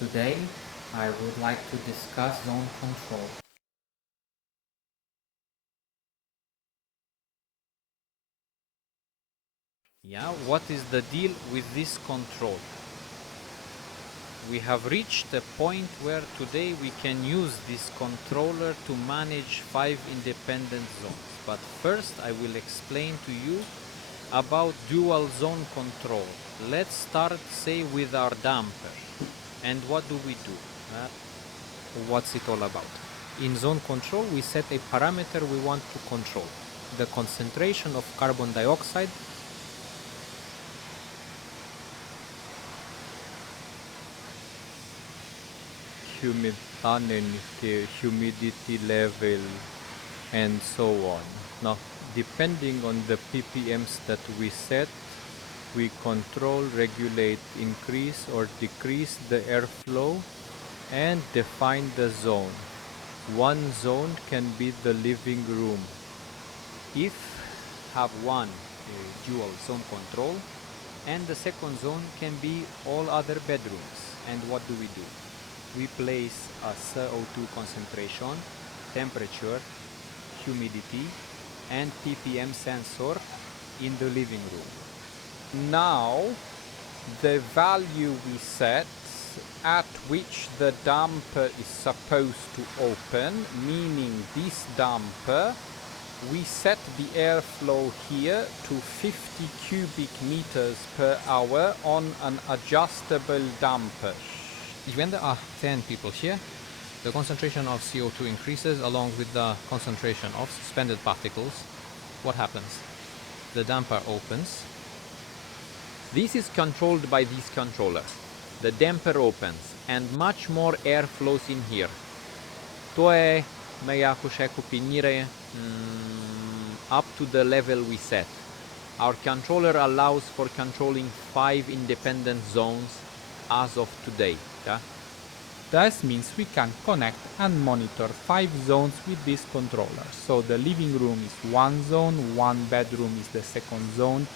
Today I would like to discuss zone control. What is the deal with this control? We have reached a point where today we can use this controller to manage 5 independent zones. But first I will explain to you about dual zone control. Let's start, say, with our damper. And what do we do? What's it all about? In zone control, we set a parameter we want to control. The concentration of carbon dioxide humidity level, and so on. Now, depending on the ppms that we set, we control, regulate, increase or decrease the airflow and define the zone. One zone can be the living room. If have one dual zone control, and the second zone can be all other bedrooms. And what do? We place a CO₂ concentration, temperature, humidity and ppm sensor in the living room. Now the value we set at which the damper is supposed to open, meaning this damper, we set the airflow here to 50 cubic meters per hour on an adjustable damper. When there are 10 people here, the concentration of CO₂ increases along with the concentration of suspended particles. What happens? The damper opens. This is controlled by this controller. The damper opens and much more air flows in here. Toe meia cu pinire up to the level we set. Our controller allows for controlling 5 independent zones as of today. This means we can connect and monitor 5 zones with this controller. So the living room is one zone, one bedroom is the second zone,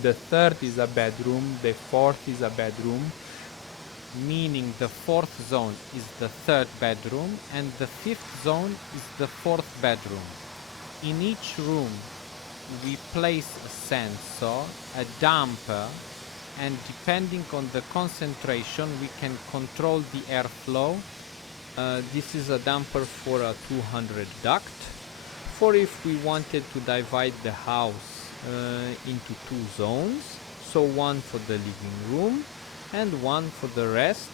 the third is a bedroom, the fourth is a bedroom, meaning the fourth zone is the third bedroom and the fifth zone is the fourth bedroom. In each room we place a sensor, a damper, and depending on the concentration we can control the airflow. This is a damper for a 200 duct, for if we wanted to divide the house into 2 zones, so one for the living room and one for the rest.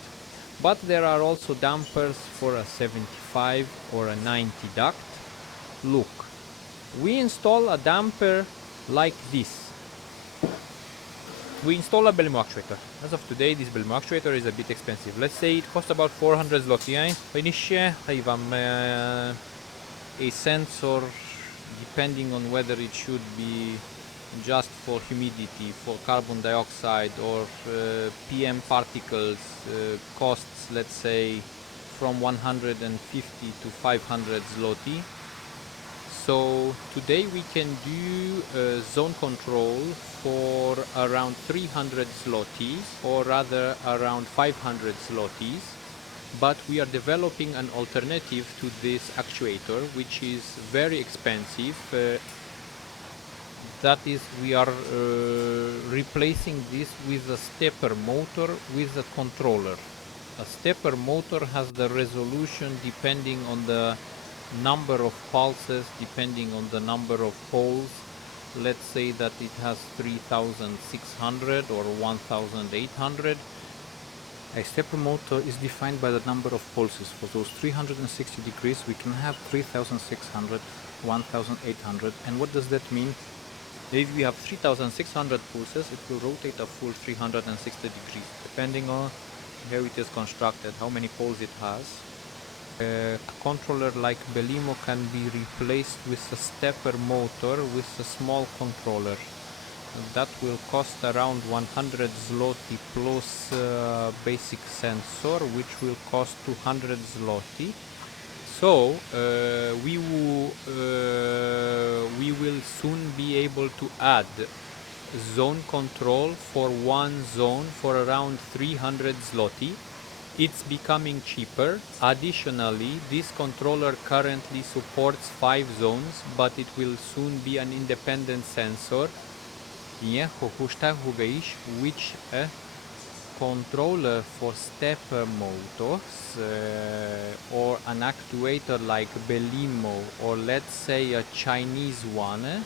But there are also dampers for a 75 or a 90 duct. Look, we install a damper like this. We install a Belimo actuator. As of today, this Belimo actuator is a bit expensive. Let's say it costs about 400 zloty. I have a sensor, depending on whether it should be just for humidity, for carbon dioxide or PM particles, costs, let's say, from 150 to 500 zloty. So today we can do zone control for around 300 zlotys, or rather around 500 zlotys, but we are developing an alternative to this actuator, which is very expensive. That is, we are replacing this with a stepper motor with a controller. A stepper motor has the resolution depending on the number of pulses, depending on the number of poles. Let's say that it has 3600 or 1800. A stepper motor is defined by the number of pulses. For those 360 degrees we can have 3600, 1800. And what does that mean? If we have 3600 pulses, it will rotate a full 360 degrees, depending on how it is constructed, how many poles it has. A controller like Belimo can be replaced with a stepper motor with a small controller. That will cost around 100 zloty plus basic sensor, which will cost 200 zloty. So we will soon be able to add zone control for one zone for around 300 zloty. It's becoming cheaper. Additionally, this controller currently supports 5 zones, but it will soon be an independent sensor. Which a controller for stepper motors or an actuator like Belimo, or let's say a Chinese one,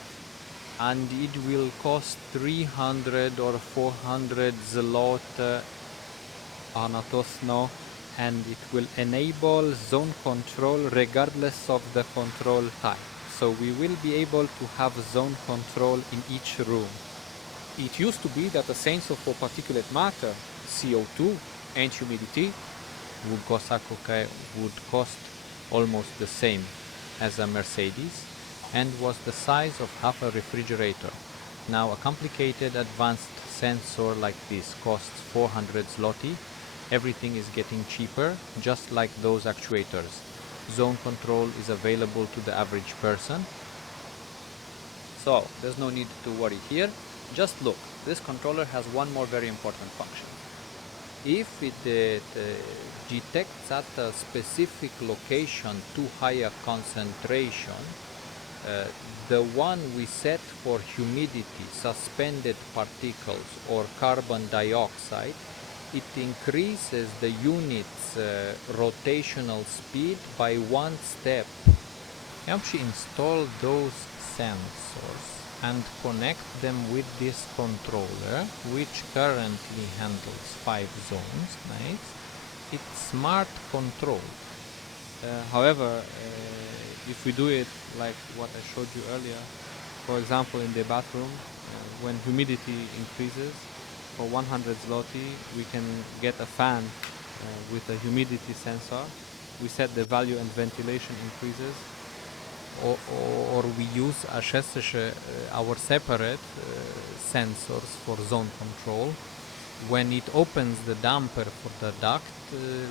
and it will cost 300 or 400 zloty Anatosno, and it will enable zone control regardless of the control type. So we will be able to have zone control in each room. It used to be that the sensor for particulate matter, CO₂ and humidity would cost almost the same as a Mercedes and was the size of half a refrigerator. Now a complicated advanced sensor like this costs 400 zloty. Everything is getting cheaper, just like those actuators. Zone control is available to the average person. So there's no need to worry here. Just look, this controller has one more very important function. If it detects at a specific location too high a concentration, the one we set for humidity, suspended particles, or carbon dioxide, it increases the unit's rotational speed by 1 step. Helps you install those sensors and connect them with this controller, which currently handles 5 zones. Nice. It's smart control. However, if we do it like what I showed you earlier, for example in the bathroom, when humidity increases, for 100 zloty we can get a fan with a humidity sensor. We set the value and ventilation increases. Or we use our separate sensors for zone control. When it opens the damper for the duct,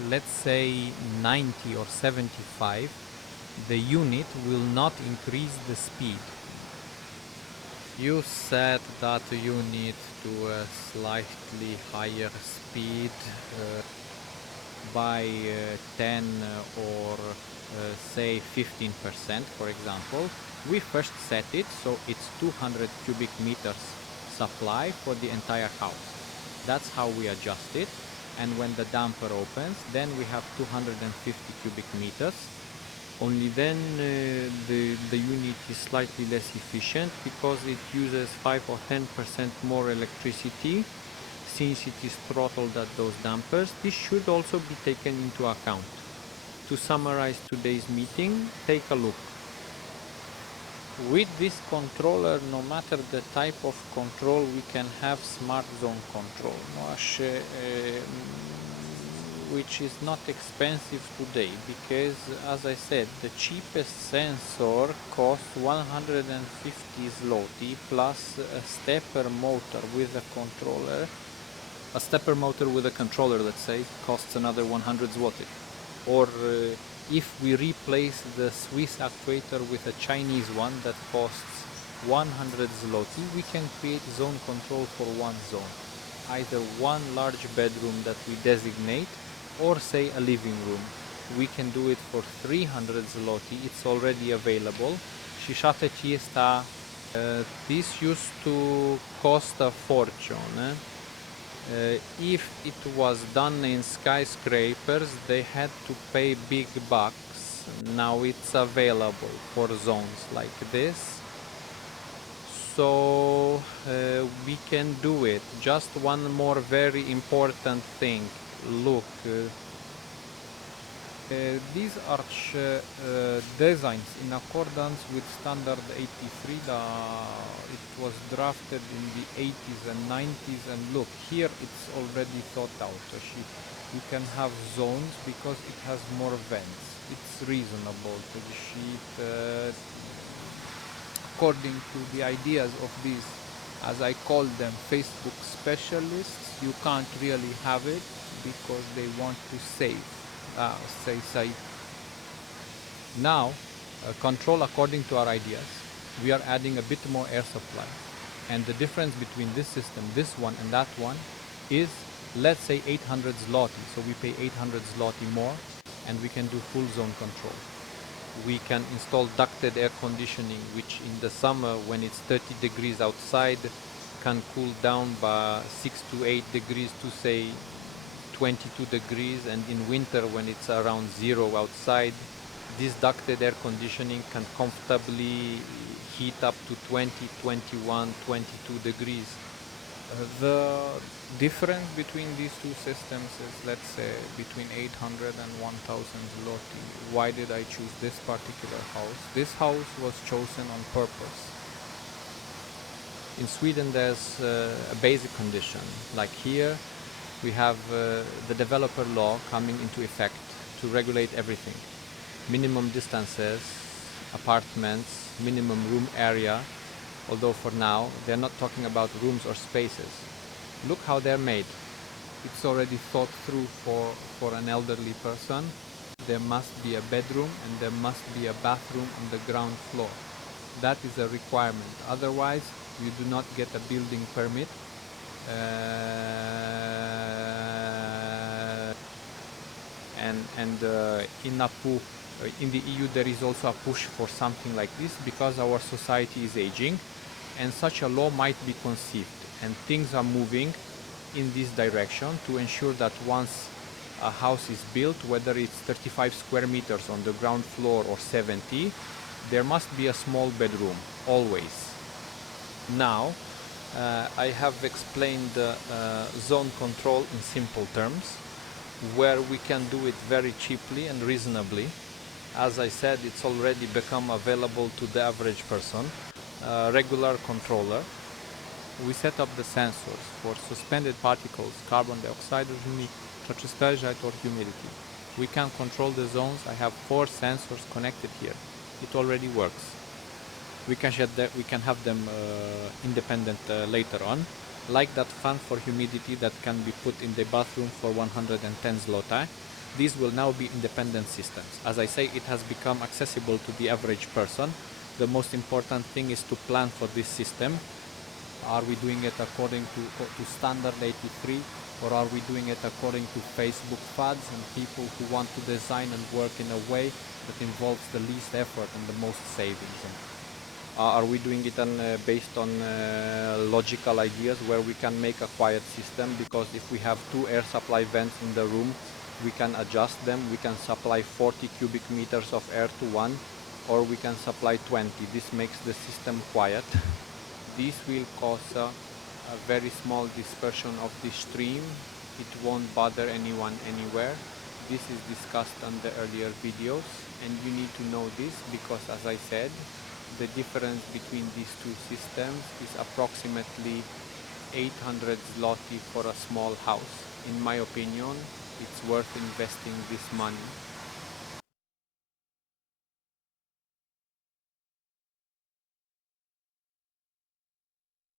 let's say 90 or 75, the unit will not increase the speed. You set that unit to a slightly higher speed by 10 or say 15%, for example. We first set it so it's 200 cubic meters supply for the entire house. That's how we adjust it. And when the damper opens, then we have 250 cubic meters. Only then the unit is slightly less efficient because it uses 5 or 10% more electricity since it is throttled at those dampers. This should also be taken into account. To summarize today's meeting, take a look. With this controller, no matter the type of control, we can have smart zone control, which is not expensive today because, as I said, the cheapest sensor costs 150 zloty plus a stepper motor with a controller. A stepper motor with a controller, let's say, costs another 100 zloty. Or if we replace the Swiss actuator with a Chinese one that costs 100 zloty, we can create zone control for one zone. Either one large bedroom that we designate, or say a living room. We can do it for 300 zloty, it's already available. This used to cost a fortune. If it was done in skyscrapers, they had to pay big bucks. Now it's available for zones like this. So we can do it. Just one more very important thing. Look, these are designs in accordance with standard 83. It was drafted in the 80s and 90s, and look, here it's already thought out. You can have zones because it has more vents. It's reasonable to the sheet according to the ideas of these, as I call them, Facebook specialists. You can't really have it because they want to save. Now, control according to our ideas. We are adding a bit more air supply, and the difference between this system, this one and that one, is let's say 800 zloty, so we pay 800 zloty more and we can do full zone control. We can install ducted air conditioning, which in the summer when it's 30 degrees outside can cool down by 6 to 8 degrees to say 22 degrees, and in winter when it's around 0 outside, this ducted air conditioning can comfortably heat up to 20, 21, 22 degrees. The difference between these two systems is, let's say, between 800 and 1000 zloty. Why did I choose this particular house? This house was chosen on purpose. In Sweden there's a basic condition, like here we have the developer law coming into effect to regulate everything. Minimum distances, apartments, minimum room area, although for now they're not talking about rooms or spaces. Look how they're made. It's already thought through for an elderly person. There must be a bedroom and there must be a bathroom on the ground floor. That is a requirement. Otherwise, you do not get a building permit. In the EU there is also a push for something like this because our society is aging and such a law might be conceived, and things are moving in this direction to ensure that once a house is built, whether it's 35 square meters on the ground floor or 70, there must be a small bedroom, always. Now, I have explained zone control in simple terms, where we can do it very cheaply and reasonably. As I said, it's already become available to the average person. Regular controller. We set up the sensors for suspended particles, carbon dioxide, przeczystość or humidity. We can control the zones. I have 4 sensors connected here. It already works. We can have them independent later on. Like that fan for humidity that can be put in the bathroom for 110 zloty. These will now be independent systems. As I say, it has become accessible to the average person. The most important thing is to plan for this system. Are we doing it according to standard 83, or are we doing it according to Facebook fads and people who want to design and work in a way that involves the least effort and the most savings? Are we doing it based on logical ideas where we can make a quiet system? Because if we have 2 air supply vents in the room, we can adjust them. We can supply 40 cubic meters of air to one, or we can supply 20. This makes the system quiet. This will cause a very small dispersion of the stream. It won't bother anyone anywhere. This is discussed on the earlier videos, and you need to know this because, as I said, the difference between these two systems is approximately 800 zloty for a small house. In my opinion, it's worth investing this money